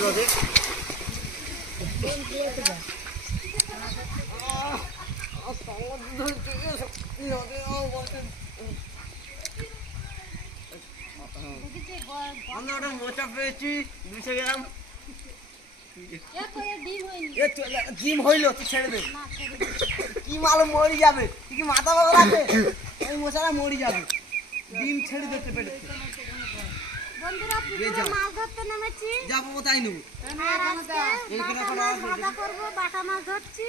রোদে আমরা ওটা মোচা পেয়েছি 200 গ্রাম। ডিম হইলো তুই ছেড়ে দে, কি মাল মরি যাবে, তুই কি মাথা পাগল আছে? ওই মোচারা মরি যাবে, ডিম ছেড়ে দিতে পেটে। বন্ধুরা পুকুরে মাছ ধরতে নেমেছি, যাবো কোথায় নেবো? ভাজা করবো, বাটা মাছ ধরছি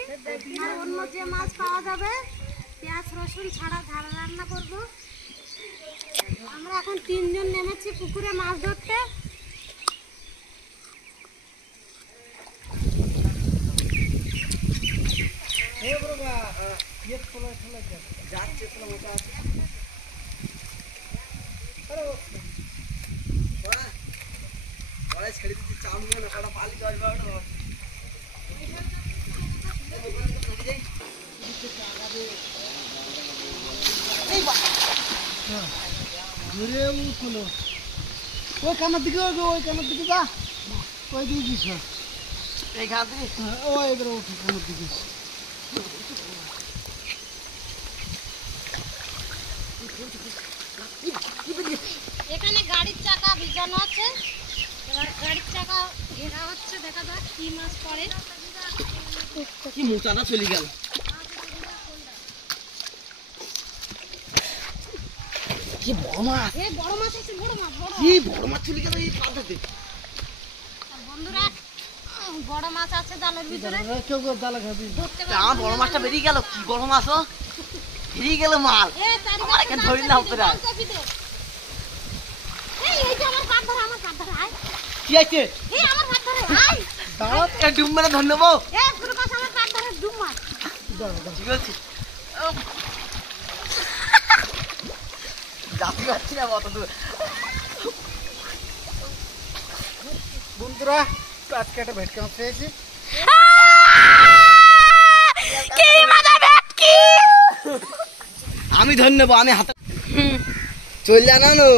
আর অন্য যে মাছ পাওয়া যাবে পেঁয়াজ রসুন ছাড়া ঝাল রান্না করব। আমরা এখন 3 জন নেমেছি পুকুরে মাছ ধরতে। ছেড়ে দিচ্ছি চাউনি না কটা পালি আসবে ওই কামার দিকে ওই কামার দিকে যা, ওই দিকে গিয়েছ এইখান থেকে ও এবার ওঠে কামার দিকে। এখানে গাড়ির চাকা ভিজানো আছে, এবার গাড়ির চাকা ঘেরা হচ্ছে, দেখা যাক কি মাছ পড়ে। কি মোচাটা চলে গেল, কি বড় মাছ, এই বড় মাছ আছে, বড় মাছ, বড় কি বড় মাছ চলে গেল এই পাতাতে। বন্ধুরা বড় মাছ আছে জালের ভিতরে, কেউ কেউ জালে খাবি। আমার বড় মাছটা বেরিয়ে গেল, কি বড় মাছ ও বেরিয়ে গেল মাল, আমার এখানে ধরি না উপরে। এই যে আমার পাট ধরে, আমার পাট ধরে আয়, কি আছে এই আমার পাট ধরে আয়, দাঁড়াও ডুব মেরে ধরে নেবো। এই পুরো মাছ আমার পাট ধরে ডুব মাছ। ঠিক আছে যাতে পারছি না অত দূর। বন্ধুরা আজকে একটা ভেটকি মাছ পেয়েছি। আমি ধরে নেবো, আমি হাতে চল জানানো।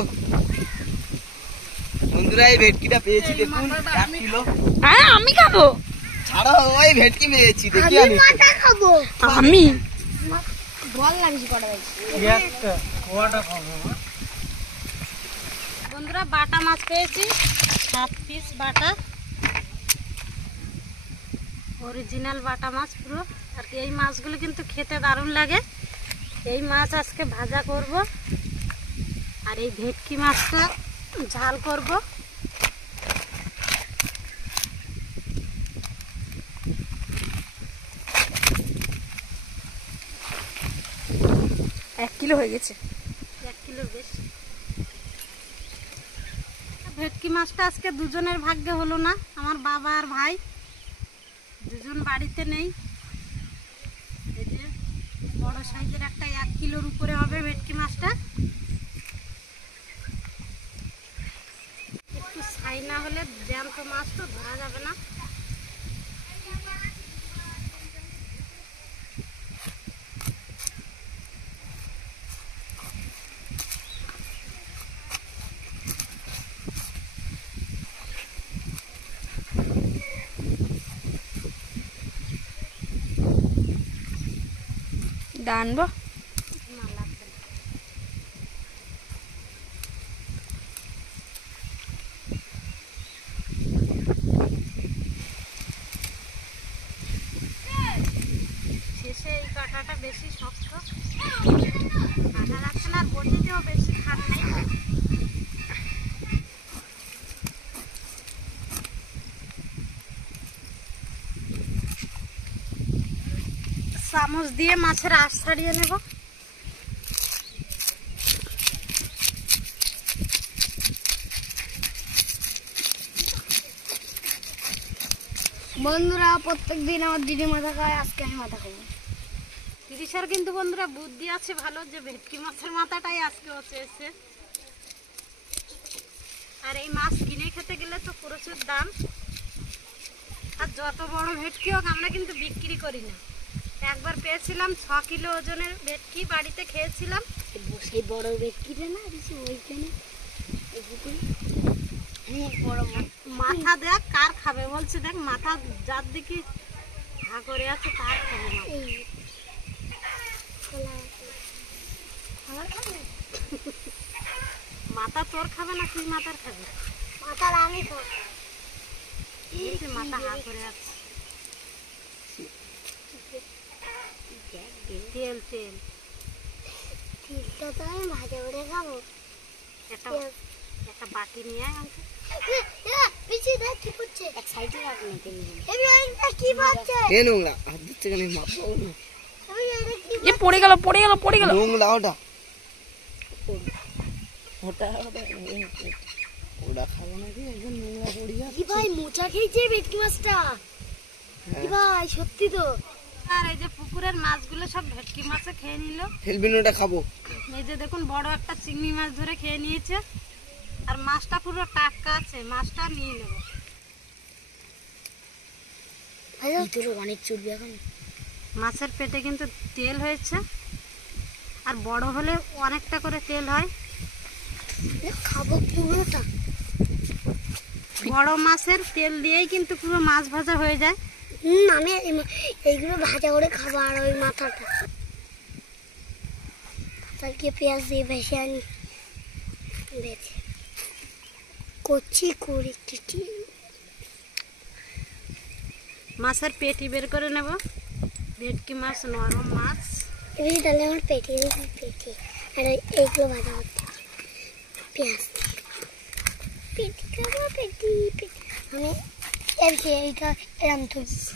বন্ধুরা এই ভেটকিটা পেয়েছি, দেখুন 1 কিলো। হ্যাঁ আমি খাবো, ছাড়ো ওই ভেটকি পেয়েছি, দেখি আমি খাবো, আমি ভাল লাগছে কটা ভাই। একটা কোয়াটা খাবো। বন্ধুরা বাটা মাছ পেয়েছি, 7 পিস বাটা, অরিজিনাল বাটা মাছ পুরো। আর এই মাছগুলো কিন্তু খেতে দারুণ লাগে। এই মাছ আজকে ভাজা করব, আর এই ভেটকি মাছটা ঝাল করব। এক কিলো হয়ে গেছে, 1 কিলোর বেশি। ভেটকি মাছটা আজকে দুজনের ভাগ্যে হলো না, আমার বাবা আর ভাই দুজন বাড়িতে নেই। এই যে বড় সাইজের একটা 1 কিলোর উপরে হবে ভেটকি মাছটা। একটু ছাই না হলে জ্যান্ত মাছ তো ধরা যাবে না। ডানবো না লাগবে না। শেষে এই কাঁটাটা বেশি শক্ত, কাঁটা লাগছে না, আর বটিতেও বেশি খাট নেই। চামচ দিয়ে মাছের আঁশ ছাড়িয়ে নেব। বন্ধুরা প্রত্যেকদিন আমার দিদি মাথা খায়, আজকে আমি মাথা খাবো। তিরিশের কিন্তু বন্ধুরা বুদ্ধি আছে ভালো, যে ভেটকি মাছের মাথাটাই আজকে চেয়েছে। আর এই মাছ কিনে খেতে গেলে তো প্রচুর দাম, আর যত বড় ভেটকি হোক আমরা কিন্তু বিক্রি করি না। একবার পেয়েছিলাম 6 কিলো ওজনের ভেটকি, বাড়িতে খেয়েছিলাম। সেই বড় ব্যক্তিটা না ওইখানে বড় মাথা দেখ কার খাবে বলছে, দেখ মাথা যার দিকে হা করে আছে তার খাবে মাথা। তোর খাবে না তুই মাথার খাবে? মাথার আমি খাবো। মাথা হা করে আছে। তেল তেল তিলটা তো আমি ভাজা করে খাবো। একটা বাটি নিয়ে আয় আমাকে। পিছিয়ে দেখ কি করছে, এক সাইডে রাখ না তেল। এটা কি ভাজছে? এ নোংরা হাত দিচ্ছে কেন মাপবো না। এ পড়ে গেল পড়ে গেল পড়ে গেল। নোংরা ওটা ওটা ওটা খাবো নাকি একদম নোংরা পড়ে যাচ্ছে। কি ভাই মোচা খেয়েছে ভেটকি মাছটা? কি ভাই সত্যি তো? আর এই যে পুকুরের মাছগুলো সব ভেটকি মাছে খেয়ে নিল। ফেলবিন ওটা খাবো। এই যে দেখুন বড় একটা চিংড়ি মাছ ধরে খেয়ে নিয়েছে, আর মাছটা পুরো টাটকা আছে, মাছটা নিয়ে নেব। ভাই তোর অনেক চর্বি এখন। মাছের পেটে কিন্তু তেল হয়েছে, আর বড় হলে অনেকটা করে তেল হয়। খাবো পুরোটা। বড় মাছের তেল দিয়েই কিন্তু পুরো মাছ ভাজা হয়ে যায়। আমি এইগুলো ভাজা করে খাবো। আর ওই মাথাটা তাকে পেঁয়াজ দিয়ে ভেসে আনি, বেছে করছি করি টিটি। মাছের পেটি বের করে নেব। ভেটকি মাছ নরম মাছ। এবারে তাহলে আমার পেটি পেটি আর এইগুলো ভাজা করতে হবে। পেঁয়াজ পেটি খাবো পেটি পেটি। আমি এইটা এরম তুলছি।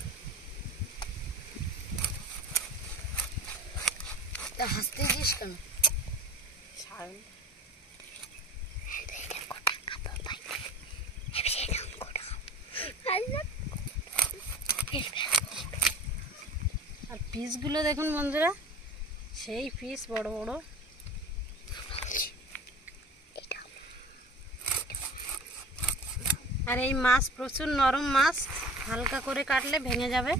হাসতে দিস কেন? আর পিসগুলো দেখুন বন্ধুরা, সেই পিস বড় বড়। আর এই মাছ প্রচুর নরম মাছ, হালকা করে কাটলে ভেঙে যাবে।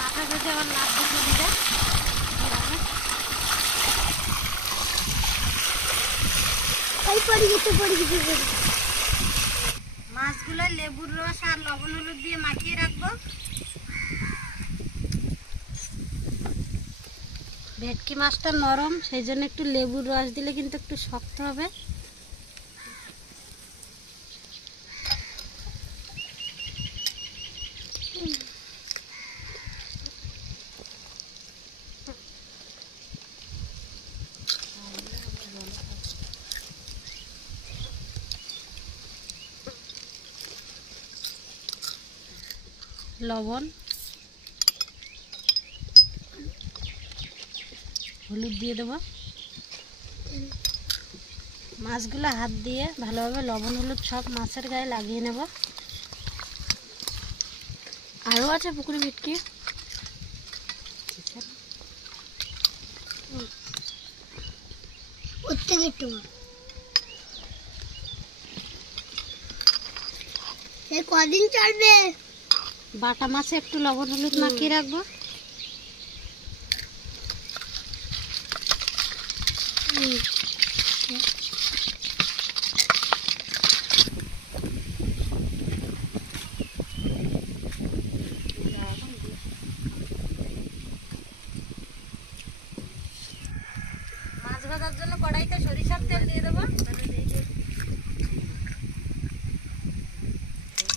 মাথা ভেজে আবার লাভ দিতে দিবে। মাছগুলো লেবুর রস আর লবণ হলুদ দিয়ে মাখিয়ে রাখবো। ভেটকি মাছটা নরম, সেই জন্য একটু লেবুর রস দিলে কিন্তু একটু শক্ত হবে। লবণ হলুদ দিয়ে দেবো। মাছগুলো হাত দিয়ে ভালোভাবে লবণ হলুদ সব মাছের গায়ে লাগিয়ে নেব। আরও আছে পুকুরে ভেটকি। কদিন চলবে? বাটা মাছে একটু লবণ হলুদ মাখিয়ে রাখবো। মাছ ভাজার জন্য কড়াইতে সরিষার তেল দিয়ে দেবো।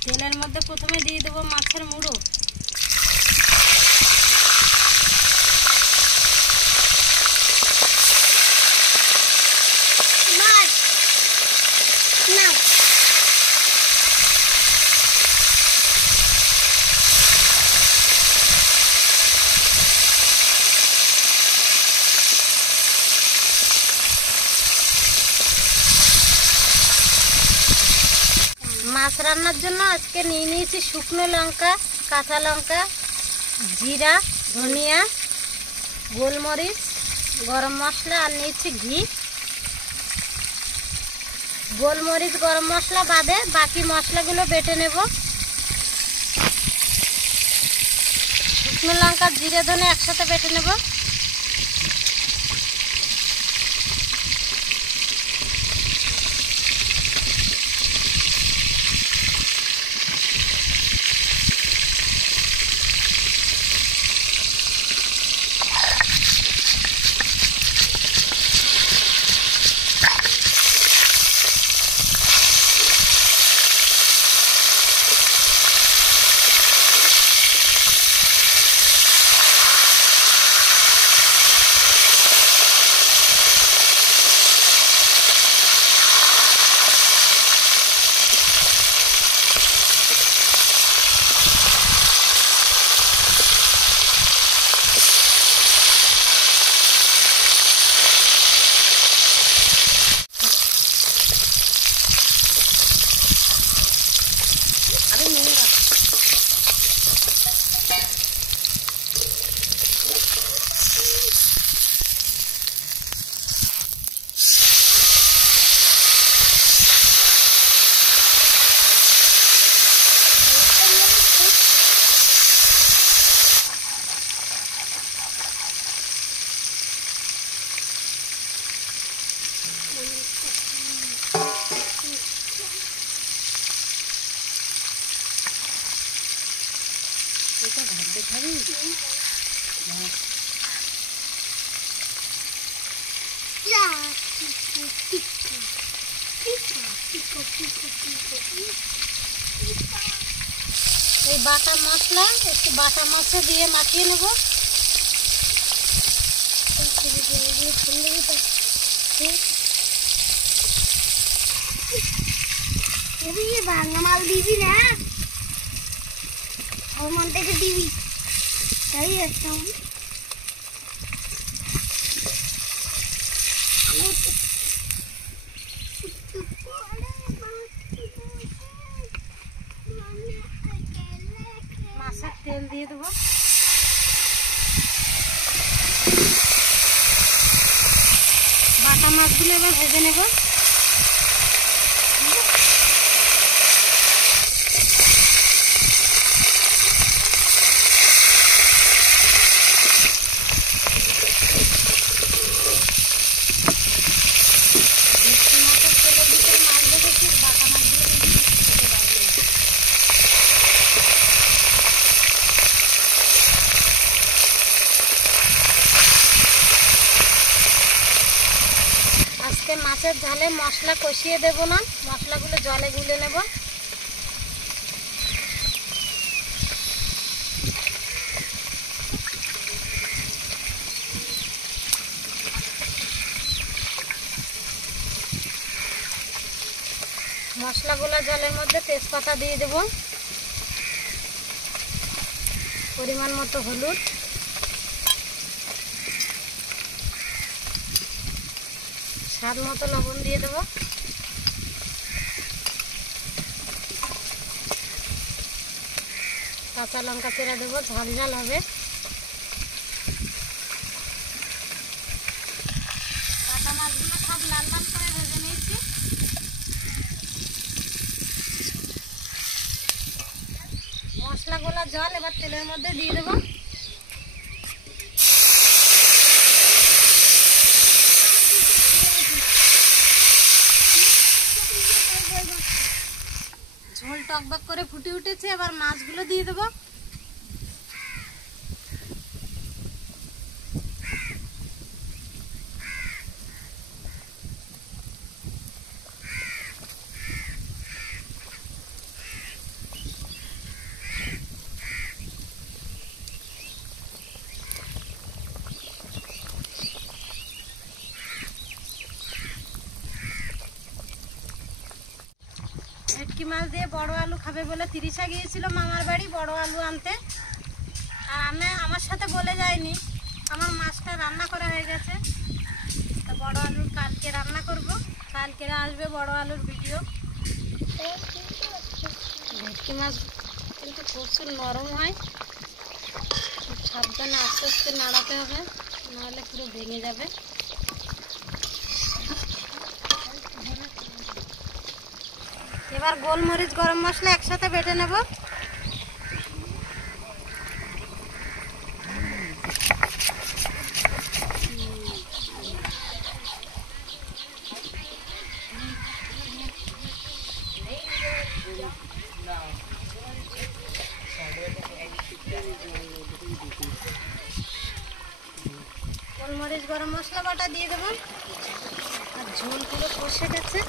তেলের মধ্যে প্রথমে দিয়ে দেবো মাছের মুড়ো। মাছ রান্নার জন্য আজকে নিয়ে নিয়েছি শুকনো লঙ্কা, কাঁচা লঙ্কা, জিরা, ধনিয়া, গোলমরিচ, গরম মশলা, আর নিয়েছি ঘি। গোলমরিচ গরম মশলা বাদে বাকি মশলাগুলো বেটে নেব। শুকনো লঙ্কা জিরে ধনে একসাথে বেটে নেব। এই বাটা মশলা একটু বাটা মশলা দিয়ে মাখিয়ে নেব। ये भांगा माल दीदी ना और मानते के दीदी सही है सब মাছের তেল দিয়ে দেবো। বাটা মাছগুলো এবার ভেজে নেব। মাছের ঝালে মশলা কষিয়ে দেব না, মশলাগুলো জলে গুলে নেব। মশলাগুলো জলের মধ্যে তেজপাতা দিয়ে দেব, পরিমাণ মতো হলুদ, স্বাদ মতো লবণ দিয়ে দেবো। কাঁচা লঙ্কা চেরা দেবো, ঝাল ঝাল হবে। কাঁচা মাছগুলো সব লাল লাল করে ভেজে নিয়েছি। মশলাগুলো জল এবার তেলের মধ্যে দিয়ে দেবো। ঝোল টকবক করে ফুটে উঠেছে, এবার মাছগুলো দিয়ে দেবো। ভেটকি মাছ দিয়ে বড় আলু খাবে বলে তিরিশা গিয়েছিল মামার বাড়ি বড় আলু আনতে, আর আমার সাথে বলে যায়নি। আমার মাছটা রান্না করা হয়ে গেছে, তো বড় আলুর কালকে রান্না করব, কালকে আসবে বড় আলুর ভিডিও। ভেটকি মাছ কিন্তু প্রচুর নরম হয়, খুব সাবধানে আস্তে আস্তে নাড়াতে হবে, নাহলে পুরো ভেঙে যাবে। এবার গোলমরিচ গরম মশলা একসাথে বেটে নেব। গোলমরিচ গরম মশলা বাটা দিয়ে দেবো। আর ঝোল পুরো কষে গেছে।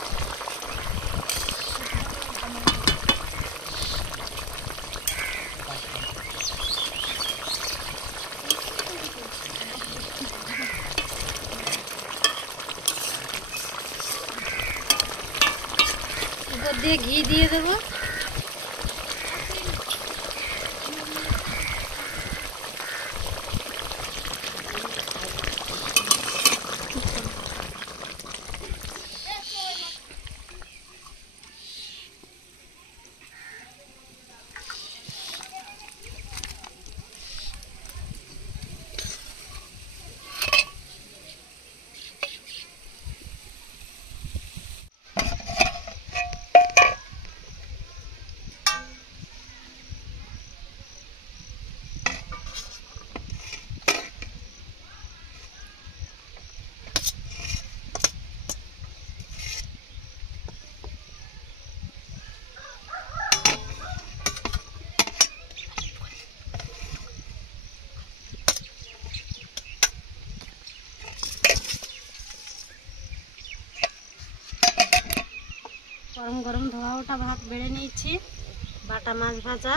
উপর দিয়ে ঘি দিয়ে দেবো। গরম গরম ধোয়া ওটা ভাত বেড়ে নিয়েছি। বাটা মাছ ভাজা,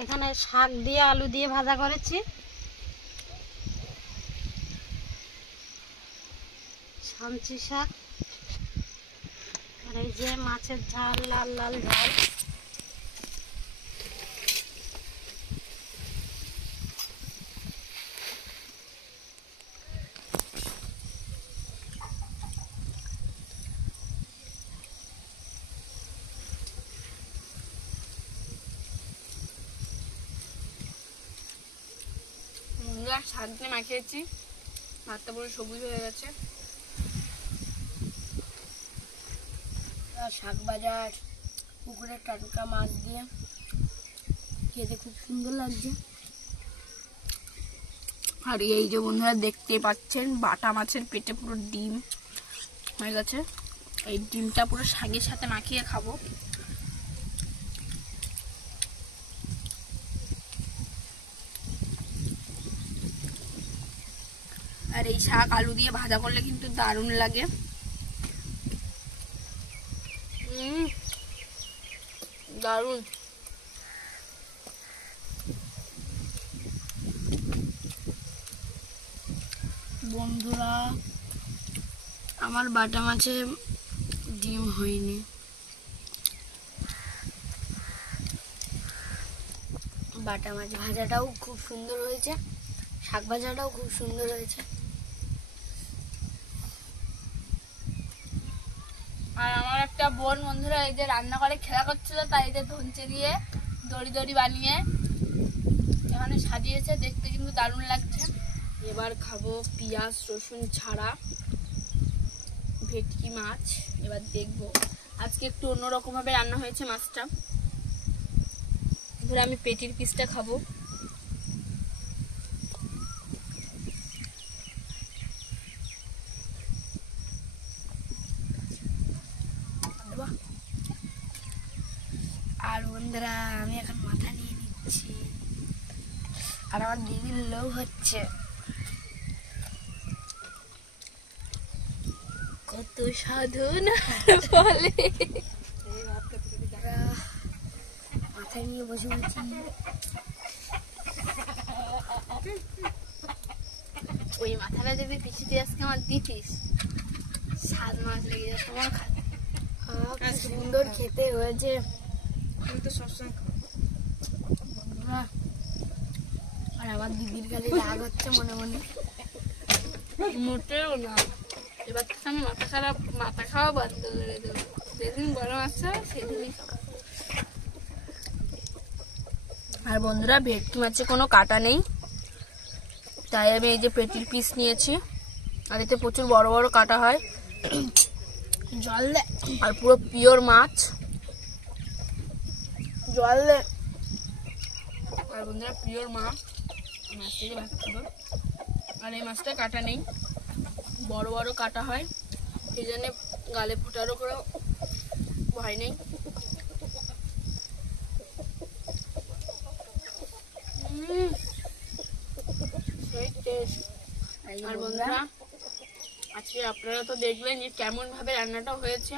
এখানে শাক দিয়ে আলু দিয়ে ভাজা করেছি। সামচি শাক, আর এই যে মাছের ঝাল, লাল লাল ঝাল। শাক দিয়ে মাখিয়েছি, ভাতটা পুরো সবুজ হয়ে গেছে। শাক বাজার পুকুরের টাটকা মাছ দিয়ে খেতে খুব সুন্দর লাগছে। আর এই যে বন্ধুরা দেখতে পাচ্ছেন, বাটা মাছের পেটে পুরো ডিম হয়ে গেছে। এই ডিমটা পুরো শাকের সাথে মাখিয়ে খাবো। আর এই শাক আলু দিয়ে ভাজা করলে কিন্তু দারুণ লাগে। দারুণ। বন্ধুরা, আমার বাটা মাছে ডিম হয়নি। বাটা মাছ ভাজাটাও খুব সুন্দর হয়েছে, শাক ভাজাটাও খুব সুন্দর হয়েছে। আর আমার একটা বোন বন্ধুরা এই যে রান্না করে খেলা করছিল, তাই যে ধনচে দিয়ে দড়ি দড়ি বানিয়ে এখানে সাজিয়েছে, দেখতে কিন্তু দারুণ লাগছে। এবার খাবো পেঁয়াজ রসুন ছাড়া ভেটকি মাছ। এবার দেখবো, আজকে একটু অন্যরকম ভাবে রান্না হয়েছে মাছটা। ধরে আমি পেটির পিসটা খাবো। আর বন্ধুরা, আমি এখন মাথা নিয়ে নিচ্ছি, আর আমার দিদির লোভ হচ্ছে। কত সাধন বলে, মাথা নিয়ে বসে আছি। ওই মাথাটা যদি পিছিয়ে আজকে আমার দিতিস, স্বাদ মাছ লেগে যাচ্ছে আমার খাতে। সুন্দর খেতে হয়েছে। আর আমার দিদির খালি রাগ হচ্ছে মনে মনে। মোটেও না, এবার তো আমি মাথা খাওয়া বন্ধ করে দেবো। যেদিন বড় মাছ সেদিনই খাবো। আর বন্ধুরা, ভেটকি মাছে কোনো কাটা নেই, তাই আমি এই যে পেটির পিস নিয়েছি, আর এতে প্রচুর বড় বড় কাটা হয়, জল দে। আর পুরো পিওর মাছ, জল দে। আর বন্ধুরা পিওর মাছ থেকে ভাগ খাবো। আর এই মাছটা কাটা নেই, বড় বড় কাটা হয়, এই জন্য গালে ফোটারও করে ভয় নেই। আর বন্ধুরা আজকে আপনারা তো দেখলেন যে কেমন ভাবে রান্নাটা হয়েছে,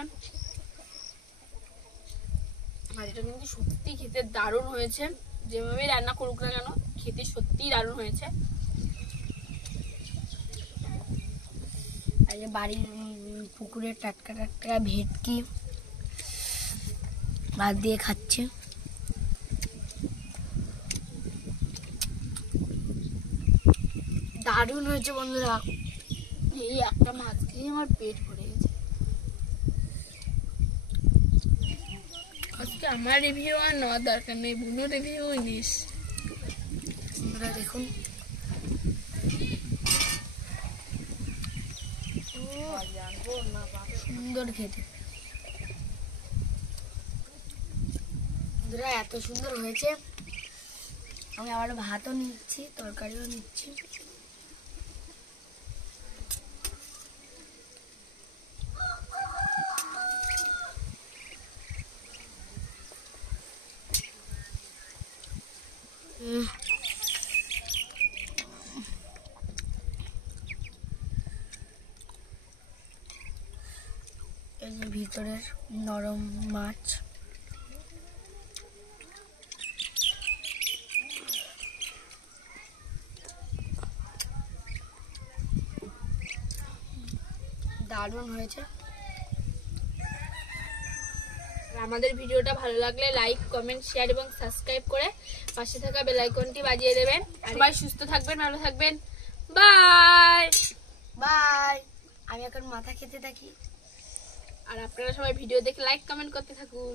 আর এটা কিন্তু সত্যি খেতে দারুণ হয়েছে। যেভাবে রান্না করুক না কেন খেতে সত্যিই দারুণ হয়েছে। আর বাড়ির পুকুরের টাটকা টাটকা ভেটকি ভাত দিয়ে খাচ্ছে। দারুণ হয়েছে বন্ধুরা। এই একটা মাছ খেয়ে আমার পেট ভরে গেছে। আজকে আমার রিভিউ আর নেওয়ার দরকার নেই, বুনো রিভিউ নিস। বন্ধুরা দেখুন, সুন্দর খেতে। বন্ধুরা এত সুন্দর হয়েছে, আমি আবার ভাতও নিচ্ছি, তরকারিও নিচ্ছি। এই যে ভিতরের নরম মাছ, দারুণ হয়েছে। আমাদের ভিডিওটা ভালো লাগলে লাইক, কমেন্ট, শেয়ার এবং সাবস্ক্রাইব করে পাশে থাকা বেল আইকনটি বাজিয়ে দেবেন। সবাই সুস্থ থাকবেন, ভালো থাকবেন, বাই বাই। আমি এখন মাথা খেতে থাকি। আর আপনারা সবাই ভিডিও দেখে লাইক কমেন্ট করতে থাকুন।